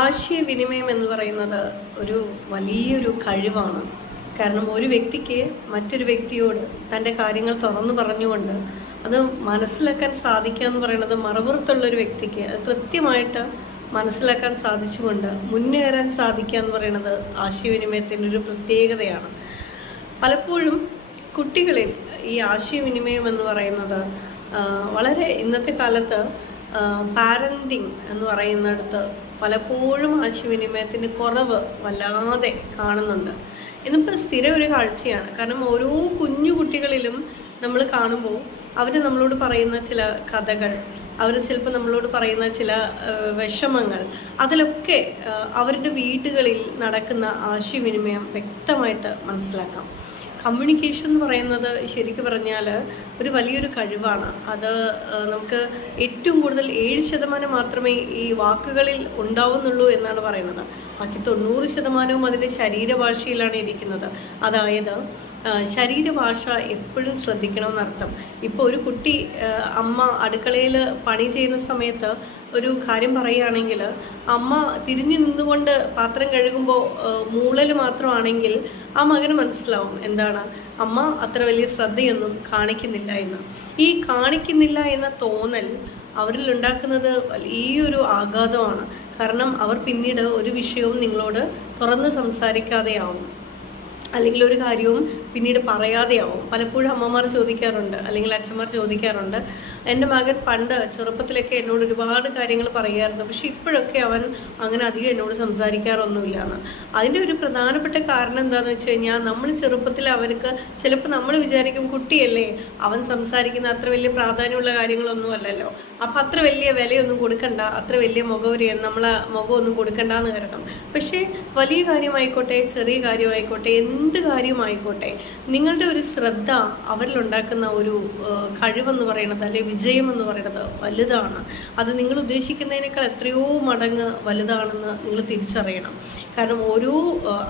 ആശയവിനിമയം എന്ന് പറയുന്നത് ഒരു വലിയൊരു കഴിവാണ്. കാരണം ഒരു വ്യക്തിക്ക് മറ്റൊരു വ്യക്തിയോട് തൻ്റെ കാര്യങ്ങൾ തുറന്നു പറഞ്ഞുകൊണ്ട് അത് മനസ്സിലാക്കാൻ സാധിക്കുക എന്ന് പറയുന്നത് മറുപുറത്തുള്ളൊരു വ്യക്തിക്ക് അത് കൃത്യമായിട്ട് മനസ്സിലാക്കാൻ സാധിച്ചുകൊണ്ട് മുന്നേറാൻ സാധിക്കുക എന്ന് പറയുന്നത് ആശയവിനിമയത്തിൻ്റെ ഒരു പ്രത്യേകതയാണ്. പലപ്പോഴും കുട്ടികളിൽ ഈ ആശയവിനിമയം എന്ന് പറയുന്നത് വളരെ ഇന്നത്തെ കാലത്ത് പാരൻറ്റിങ് എന്ന് പറയുന്നിടത്ത് പലപ്പോഴും ആശയവിനിമയത്തിൻ്റെ കുറവ് വല്ലാതെ കാണുന്നുണ്ട്. ഇന്നിപ്പോൾ സ്ഥിരം ഒരു കാഴ്ചയാണ്. കാരണം ഓരോ കുഞ്ഞു കുട്ടികളിലും നമ്മൾ കാണുമ്പോൾ അവർ നമ്മളോട് പറയുന്ന ചില കഥകൾ, അവർ ചിലപ്പോൾ നമ്മളോട് പറയുന്ന ചില വിഷമങ്ങൾ, അതിലൊക്കെ അവരുടെ വീടുകളിൽ നടക്കുന്ന ആശയവിനിമയം വ്യക്തമായിട്ട് മനസ്സിലാക്കാം. കമ്മ്യൂണിക്കേഷൻ എന്ന് പറയുന്നത് ശരിക്കും പറഞ്ഞാൽ ഒരു വലിയൊരു കഴിവാണ്. അത് നമുക്ക് ഏറ്റവും കൂടുതൽ 7% മാത്രമേ ഈ വാക്കുകളിൽ ഉണ്ടാവുന്നുള്ളൂ എന്നാണ് പറയുന്നത്. ബാക്കി 90% അതിൻ്റെ ശരീരഭാഷയിലാണ് ഇരിക്കുന്നത്. അതായത് ശരീരഭാഷ എപ്പോഴും ശ്രദ്ധിക്കണമെന്നർത്ഥം. ഇപ്പോൾ ഒരു കുട്ടി അമ്മ അടുക്കളയിൽ പണി ചെയ്യുന്ന സമയത്ത് ഒരു കാര്യം പറയുകയാണെങ്കിൽ അമ്മ തിരിഞ്ഞു നിന്നുകൊണ്ട് പാത്രം കഴുകുമ്പോൾ മൂളൽ മാത്രമാണെങ്കിൽ ആ മകന് മനസ്സിലാവും എന്താണ് അമ്മ അത്ര വലിയ ശ്രദ്ധയൊന്നും കാണിക്കുന്നില്ല എന്ന്. ഈ കാണിക്കുന്നില്ല എന്ന തോന്നൽ അവരിൽ ഉണ്ടാക്കുന്നത് വലിയൊരു ആഘാതമാണ്. കാരണം അവർ പിന്നീട് ഒരു വിഷയവും നിങ്ങളോട് തുറന്ന് സംസാരിക്കാതെയാവും, അല്ലെങ്കിൽ ഒരു കാര്യവും പിന്നീട് പറയാതെയാവും. പലപ്പോഴും അമ്മമാർ ചോദിക്കാറുണ്ട്, അല്ലെങ്കിൽ അച്ഛന്മാർ ചോദിക്കാറുണ്ട്, എൻ്റെ മകൻ പണ്ട് ചെറുപ്പത്തിലൊക്കെ എന്നോട് ഒരുപാട് കാര്യങ്ങൾ പറയാറുണ്ട്, പക്ഷെ ഇപ്പോഴൊക്കെ അവൻ അങ്ങനെ അധികം എന്നോട് സംസാരിക്കാറൊന്നുമില്ല എന്ന്. അതിൻ്റെ ഒരു പ്രധാനപ്പെട്ട കാരണം എന്താണെന്ന് വെച്ച് കഴിഞ്ഞാൽ നമ്മൾ ചെറുപ്പത്തിൽ അവർക്ക് ചിലപ്പോൾ നമ്മൾ വിചാരിക്കും കുട്ടിയല്ലേ, അവൻ സംസാരിക്കുന്ന അത്ര വലിയ പ്രാധാന്യമുള്ള കാര്യങ്ങളൊന്നും അല്ലല്ലോ, അപ്പം അത്ര വലിയ വിലയൊന്നും കൊടുക്കണ്ട, അത്ര വലിയ നമ്മളെ മുഖമൊന്നും കൊടുക്കണ്ടെന്ന് കരുതണം. പക്ഷേ വലിയ കാര്യമായിക്കോട്ടെ ചെറിയ കാര്യമായിക്കോട്ടെ എന്ത് കാര്യമായിക്കോട്ടെ നിങ്ങളുടെ ഒരു ശ്രദ്ധ അവരിലുണ്ടാക്കുന്ന ഒരു കഴിവെന്ന് പറയുന്നത് അല്ലെങ്കിൽ വിജയം എന്ന് പറയുന്നത് വലുതാണ്. അത് നിങ്ങൾ ഉദ്ദേശിക്കുന്നതിനേക്കാൾ എത്രയോ മടങ്ങ് വലുതാണെന്ന് നിങ്ങൾ തിരിച്ചറിയണം. കാരണം ഓരോ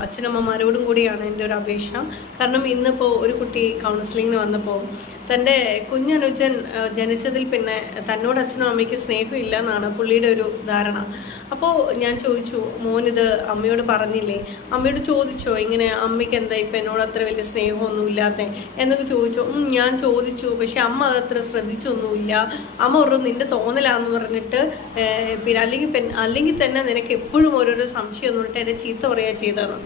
അച്ഛനമ്മമാരോടും കൂടിയാണ് എൻ്റെ ഒരു അപേക്ഷ. കാരണം ഇന്നിപ്പോൾ ഒരു കുട്ടി കൗൺസിലിങ്ങിന് വന്നപ്പോൾ തൻ്റെ കുഞ്ഞനുജൻ ജനിച്ചതിൽ പിന്നെ തന്നോട് അച്ഛനും അമ്മയ്ക്ക് സ്നേഹമില്ല എന്നാണ് പുള്ളിയുടെ ഒരു ധാരണ. അപ്പോൾ ഞാൻ ചോദിച്ചു, മോനിത് അമ്മയോട് പറഞ്ഞില്ലേ, അമ്മയോട് ചോദിച്ചോ ഇങ്ങനെ അമ്മയ്ക്ക് എന്താ ഇപ്പം എന്നോട് അത്ര വലിയ സ്നേഹമൊന്നും ഇല്ലാത്ത എന്നൊക്കെ ചോദിച്ചു. ഞാൻ ചോദിച്ചു, പക്ഷെ അമ്മ അതത്ര ശ്രദ്ധിച്ചൊന്നുമില്ല. അമ്മ പറഞ്ഞു നിൻ്റെ തോന്നലാന്ന് പറഞ്ഞിട്ട് പിന്നെ അല്ലെങ്കിൽ തന്നെ നിനക്ക് എപ്പോഴും ഓരോരോ സംശയം എന്ന് പറഞ്ഞിട്ട് എന്നെ ചീത്ത പറയുക ചെയ്തതാണ്.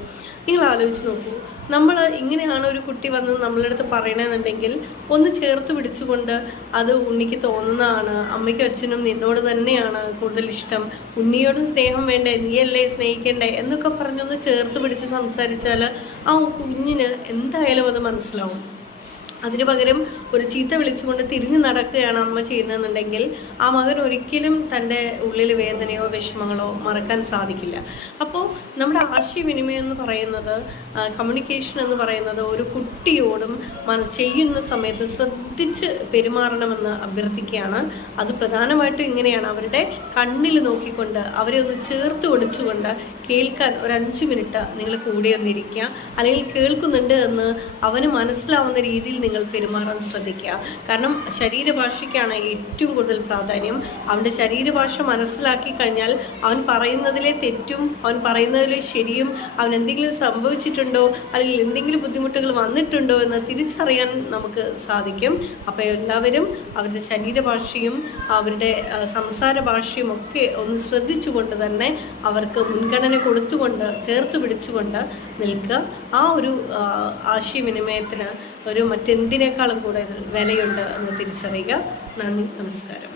നിങ്ങൾ ആലോചിച്ച് നോക്കൂ, നമ്മൾ ഇങ്ങനെയാണ് ഒരു കുട്ടി വന്ന് നമ്മളുടെ അടുത്ത് പറയണമെന്നുണ്ടെങ്കിൽ ഒന്ന് ചേർത്ത് പിടിച്ചുകൊണ്ട് അത് ഉണ്ണിക്ക് തോന്നുന്നതാണ്, അമ്മയ്ക്കും അച്ഛനും നിന്നോട് തന്നെയാണ് കൂടുതൽ ഇഷ്ടം, ഉണ്ണിയോടും സ്നേഹം വേണ്ടേ, നീയല്ലേ സ്നേഹിക്കണ്ടേ എന്നൊക്കെ പറഞ്ഞൊന്ന് ചേർത്ത് പിടിച്ച് സംസാരിച്ചാൽ ആ കുഞ്ഞിന് എന്തായാലും അത് മനസ്സിലാവും. അതിനു പകരം ഒരു ചീത്ത വിളിച്ചുകൊണ്ട് തിരിഞ്ഞു നടക്കുകയാണ് അമ്മ ചെയ്യുന്നതെന്നുണ്ടെങ്കിൽ ആ മകൻ ഒരിക്കലും തൻ്റെ ഉള്ളിൽ വേദനയോ വിഷമങ്ങളോ മറക്കാൻ സാധിക്കില്ല. അപ്പോൾ നമ്മുടെ ആശയവിനിമയം എന്ന് പറയുന്നത്, കമ്മ്യൂണിക്കേഷൻ എന്ന് പറയുന്നത് ഒരു കുട്ടിയോടും ചെയ്യുന്ന സമയത്ത് ശ്രദ്ധിച്ച് പെരുമാറണമെന്ന് അഭ്യർത്ഥിക്കുകയാണ്. അത് പ്രധാനമായിട്ടും ഇങ്ങനെയാണ്, അവരുടെ കണ്ണിൽ നോക്കിക്കൊണ്ട് അവരെ ഒന്ന് ചേർത്ത് ഒടിച്ചുകൊണ്ട് കേൾക്കാൻ ഒരു 5 മിനിറ്റ് നിങ്ങൾ കൂടെ ഒന്നിരിക്കുക, അല്ലെങ്കിൽ കേൾക്കുന്നുണ്ട് എന്ന് അവന് മനസ്സിലാവുന്ന രീതിയിൽ നിങ്ങൾ പെരുമാറാൻ ശ്രദ്ധിക്കുക. കാരണം ശരീരഭാഷയ്ക്കാണ് ഏറ്റവും കൂടുതൽ പ്രാധാന്യം. അവൻ്റെ ശരീരഭാഷ മനസ്സിലാക്കി കഴിഞ്ഞാൽ അവൻ പറയുന്നതിലെ തെറ്റും അവൻ പറയുന്നതിലെ ശരിയും, അവൻ എന്തെങ്കിലും സംഭവിച്ചിട്ടുണ്ടോ അല്ലെങ്കിൽ എന്തെങ്കിലും ബുദ്ധിമുട്ടുകൾ വന്നിട്ടുണ്ടോ എന്ന് തിരിച്ചറിയാൻ നമുക്ക് സാധിക്കും. അപ്പോൾ എല്ലാവരും അവരുടെ ശരീരഭാഷയും അവരുടെ സംസാര ഭാഷയും ഒക്കെ ഒന്ന് ശ്രദ്ധിച്ചുകൊണ്ട് തന്നെ അവർക്ക് മുൻഗണന കൊടുത്തുകൊണ്ട് ചേർത്ത് പിടിച്ചുകൊണ്ട് നിൽക്കുക. ആ ഒരു ആശയവിനിമയത്തിന് ഒരു മറ്റെന്തിനേക്കാളും കൂടുതൽ വിലയുണ്ട് എന്ന് തിരിച്ചറിയുക. നന്ദി, നമസ്കാരം.